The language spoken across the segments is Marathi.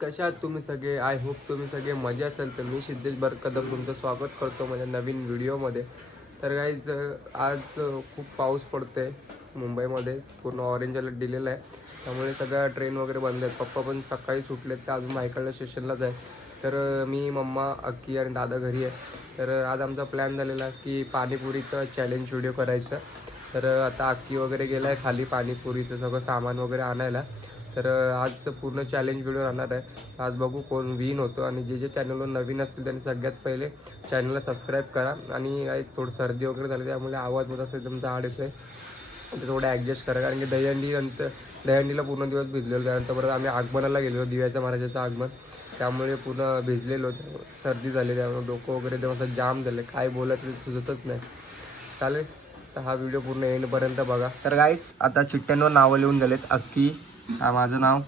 कशा आहात तुम्ही सगळे? आय होप तुम्ही सगळे मजा असेल. तर मी सिद्धेश बर कदम तुमचं स्वागत करतो माझ्या नवीन व्हिडिओमध्ये. तर गाईज आज खूप पाऊस पडतोय मुंबईमध्ये. पूर्ण ऑरेंज अलर्ट दिलेला आहे. त्यामुळे सगळ्या ट्रेन वगैरे बंद आहेत. पप्पा पण सकाळी सुटलेत ते अजून मायकडल्या स्टेशनलाच आहे तर मी मम्मा अक्की आणि दादा घरी आहे. तर आज आमचा प्लॅन झालेला की पाणीपुरीचं चॅलेंज व्हिडिओ करायचं. तर आता अक्की वगैरे गेला आहे खाली पाणीपुरीचं सगळं सामान वगैरे आणायला. तर आजचं आज पूर्ण चॅलेंज व्हिडिओ राहणार आहे. आज बघू कोण विन होतो आणि जे जे चॅनलवर नवीन असतील त्यांनी सगळ्यात पहिले चॅनलला सबस्क्राईब करा. आणि आज थोडं सर्दी वगैरे झाली त्यामुळे आवाजमध्ये असेल तुमचा आड येतोय. ते थोडं ॲडजस्ट करा. कारण की दहीहंडी नंतर दहीहंडीला पूर्ण दिवस भिजलेलो त्यानंतर परत आम्ही आगमनाला गेलेलो दिव्याच्या महाराजाचं आगमन. त्यामुळे पूर्ण भिजलेलो. सर्दी झाली त्यामुळे डोकं वगैरे तेव्हा असं जाम झाले काय बोलत ते सुचतच नाही. चालेल. तर हा व्हिडिओ पूर्ण एंडपर्यंत बघा. तर गाईस आता चिठ्ठ्यांवर नावं लिहून झालेत अक्की हा माझं नाव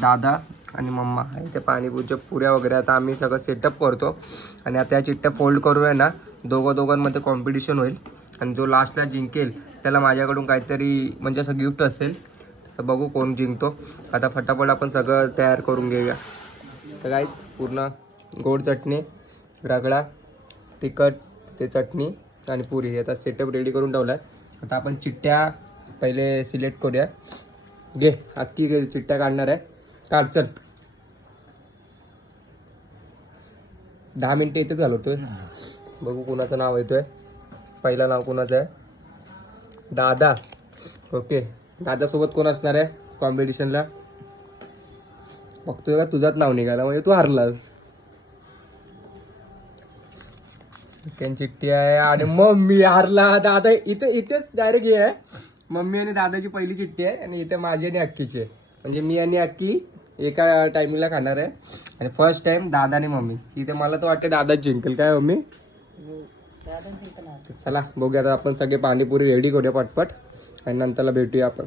दादा आणि मम्मा. इथे पाणीपुरीच्या पुऱ्या वगैरे. आता आम्ही सगळं सेटअप करतो. आणि आता या चिठ्ठ्या फोल्ड करूया ना दोघं दोघांमध्ये कॉम्पिटिशन होईल. आणि जो लास्टला जिंकेल त्याला माझ्याकडून काहीतरी म्हणजे असं गिफ्ट असेल तर बघू कोण जिंकतो. आता फटाफट आपण सगळं तयार करून घेऊया. तर काहीच पूर्ण गोड चटणी रगडा तिखट ते चटणी आणि पुरी. हे आता सेटअप रेडी करून ठेवला आहे आता आपण चिठ्ठ्या पहिले सिलेक्ट करूया. घे अख्खी घे, चिट्ट्या काढणार आहे. काढ चल. दहा मिनटं इथेच घालवतोय. बघू कुणाचं नाव येतोय. पहिलं नाव कुणाचं आहे? दादा. ओके. दादासोबत कोण असणार आहे? कॉम्पिटिशनला. बघतोय का? तुझाच नाव निघाला. म्हणजे तू हरलास. चिठ्ठी आहे आणि मम्मी हारला. दादा इथे इथेच डायरेक्ट हे आहे मम्मी आणि दादाची पहिली चिठ्ठी आहे आणि इथे माझी आणि अक्कीची आहे. म्हणजे मी आणि अक्की एका टायमिंगला खाणार आहे. आणि फर्स्ट टाइम दादा आणि मम्मी. इथे मला तर वाटते दादाच जिंकेल. काय हो, मम्मी? चला बघूया आता आपण सगळे पाणीपुरी रेडी करूया पटपट. आणि नंतरला भेटूया आपण.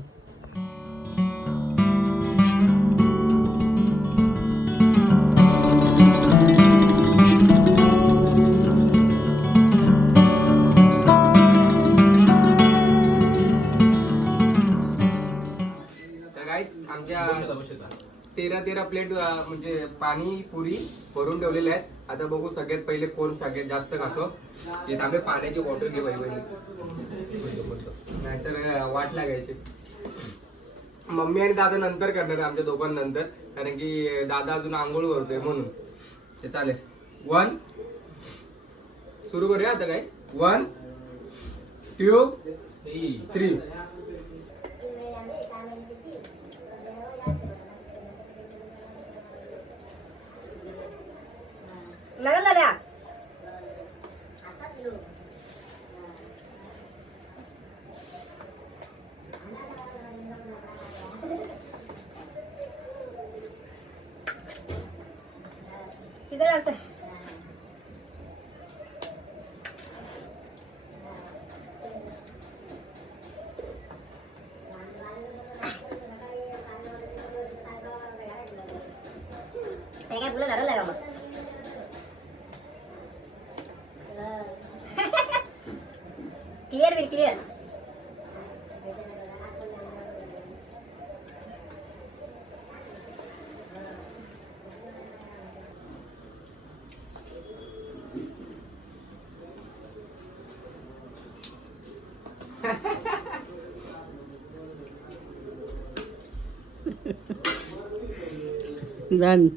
प्लेट म्हणजे पाणी पुरी भरून ठेवलेले आहेत. आता बघू सगळ्यात पहिले कोण सगळ्यात जास्त खातो. इथे आम्ही पाण्याची बॉटल घे पाहिजे नाहीतर वाट लागायची. मम्मी आणि दादा नंतर करणार आमच्या दोघांनंतर कारण की दादा अजून आंघोळ करतोय म्हणून. ते चालेल. वन सुरू करूया आता काय वन टू थ्री नगर झाल्या तिकडे लागतं ते काय फुलं का डन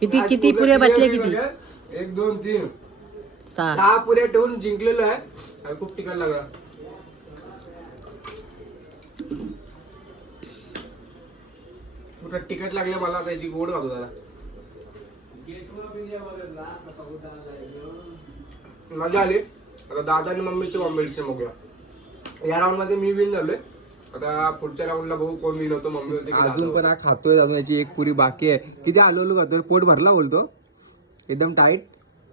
किती किती पुऱ्या बसल्या किती? एक दोन तीन. सहा. पुऱ्या ठेवून जिंकलेलो आहे. खूप तिकट लागला. कुठं तिकट लागले मला त्याची गोड खातो जरा. मजा आली. आता दादा आणि मम्मीचे कॉम्पिटिशन बघूया. या राऊंडमध्ये मी विन झालोय. आता पुढच्या राऊंडला बघू कोण विन होतो मम्मी होते अजून पण हा खातोय अजून याची एक पुरी बाकी आहे. किती आलो आलो खातोय? पोट भरला बोलतो. एकदम टाईट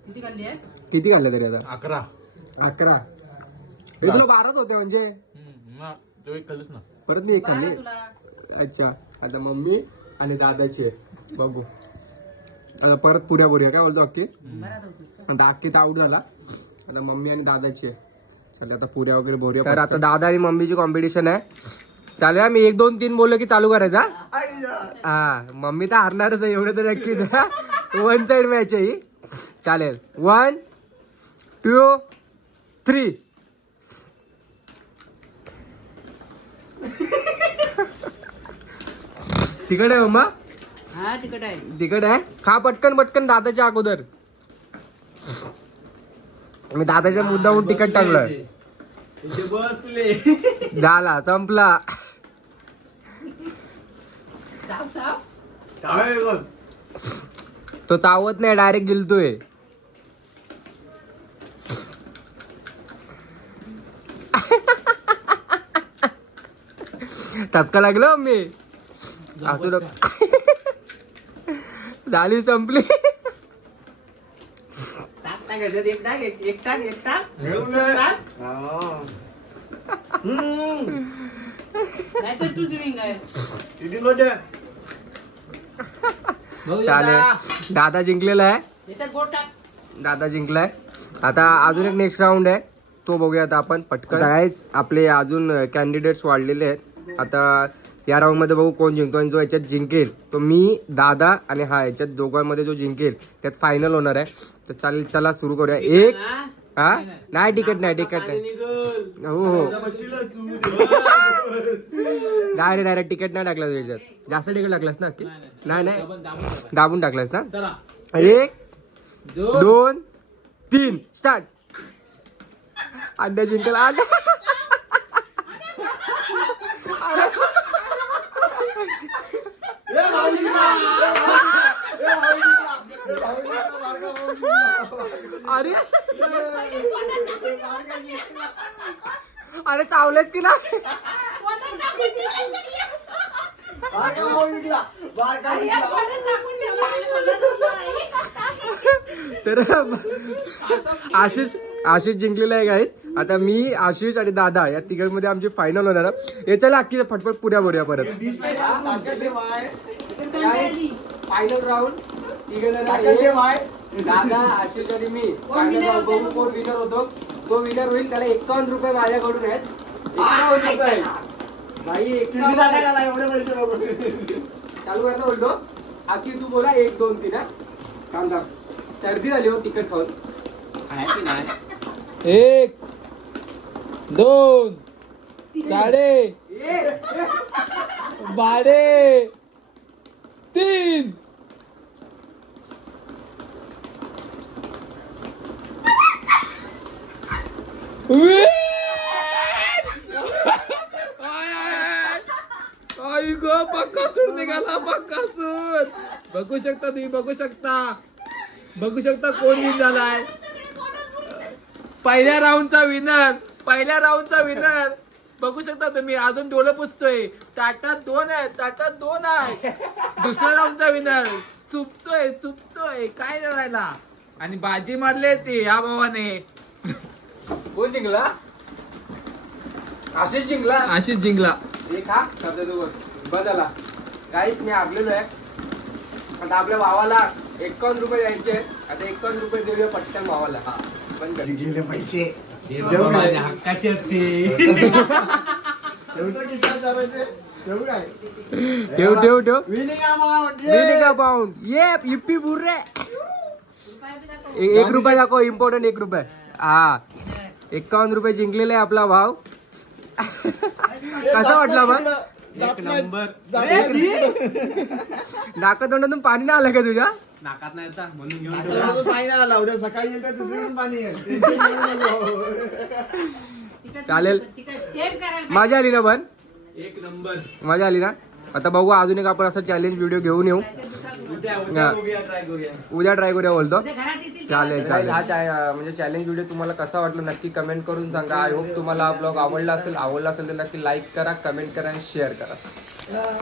किती खाल्ली आहे किती खाल्ले तरी आता? अकरा. अकरा. हे तुला बाराच होते म्हणजे? तो एक खाल्लंच ना. परत मी एक खाल्ली. अच्छा आता मम्मी आणि दादाची. आहे बघू. आता परत पुऱ्या पुऱ्या काय बोलतो अक्की? आता अक्की तर आऊट झाला. आता मम्मी आणि दादाची. आहे चल आता पुऱ्या वगैरे भरूया तर आता दादा आणि मम्मीची कॉम्पिटिशन आहे. चालेल मी एक दोन तीन बोललो की चालू करायचा हा? मम्मी तर हारणारच आहे एवढं तर नक्कीच वन साइड मॅच आहे ही. चालेल. वन टू थ्री तिकड आहे मम्मा हा तिकट आहे. तिकड आहे? खा पटकन पटकन दादाच्या अगोदर. मी दादाच्या मुद्दाहून तिकट टाकलं झाला संपला. तो चावत नाही डायरेक्ट गिलतोय. टचका लागलो मी. असू नका. झाली संपली. नाही तर तू चालेल. दादा जिंकलेला आहे. दादा जिंकलाय. आता अजून एक नेक्स्ट राऊंड आहे. तो बघूया आता आपण पटकन. कायच आपले अजून कॅन्डिडेट्स वाढलेले आहेत. आता या राऊंडमध्ये बघू कोण जिंकतो आणि जो याच्यात जिंकेल. तो मी दादा आणि हा याच्यात दोघांमध्ये जो जिंकेल त्यात फायनल होणार आहे. तर चालेल चला सुरू करूया. एक हा? नाही तिकीट नाही तिकीट नाही. हो. हो नाही रे डायरेक्ट तिकीट नाही टाकलं याच्यात जास्त तिकीट टाकलंस ना? की? नाही नाही. दाबून टाकलंस. ना? एक दोन. तीन. स्टार्ट. अंड्या जिंकल अरे अरे. चावलेत की ना तर आशिष आशिष जिंकलेला आहे गाईस आता मी आशिष आणि दादा या तिघांमध्ये आमची फायनल होणार आहे. हे चला अख्खी फटफट पुऱ्या बोलूया परत. फायनल राऊंड दादा आशिष आणि मी फायनल राऊंड बघू कोण विनर होतो. तो विनर होईल त्याला एकावन्न रुपये माझ्याकडून आहेत. एकावन्न रुपये. भाई एकावन्न चालू करता बोलतो आखी तू बोला एक दोन तीन हा. थांब थांब. सर्दी झाली हो तिखट खाऊन. एक दोन साडे बारे तीन. आई ग पक्कासूर निघाला पक्कासूर बघू शकता तुम्ही बघू शकता. बघू शकता कोण विन झालाय. पहिल्या राऊंडचा विनर पहिल्या राऊंडचा विनर बघू शकता तुम्ही अजून डोळं पुसतोय. ताटात दोन आहे ताटात दोन आहे. दुसऱ्या राऊंडचा विनर चुपतोय चुपतोय. काय करायला? आणि बाजी मारले ते या भावाने. कोण जिंकला? आशिष जिंकला. आशिष जिंकला. एक हा शब्द दोघं. बस झाला. काहीच मी हारलेलो आहे. आता आपल्या भावाला एकावन्न रुपये द्यायचे. आहेत. आता एकावन्न रुपये देऊया पटकन भावाला. पण पैसे. हक्काचे ठेव ठेव ठेव. विनिंग अमाऊंट ये इप्पी बुर्रे. एक रुपये दाखव इम्पॉर्टंट एक रुपये. हा. एकावन्न रुपये जिंकलेला आहे आपला भाव. कसा वाटला मग? एक नंबर. नाका तोंडातून पाणी नाही आलं का तुझ्या? पाणी नाही आला. उद्या सकाळी येईल तर दुसरीकडून पाणी आहे. टेन्शन घेऊ नको. चालेल. करायला मजा आली ना पण? एक नंबर. मजा आली ना आता बघू अजून एक आपण असं चॅलेंज व्हिडिओ घेऊन येऊ. उद्या ट्राय करूया. बोलतो. चालेल चालेल. हा म्हणजे चॅलेंज व्हिडिओ तुम्हाला कसा वाटला नक्की कमेंट करून सांगा. आय होप तुम्हाला हा ब्लॉग आवडला असेल आवडला असेल तर नक्की लाईक करा कमेंट करा आणि शेअर करा.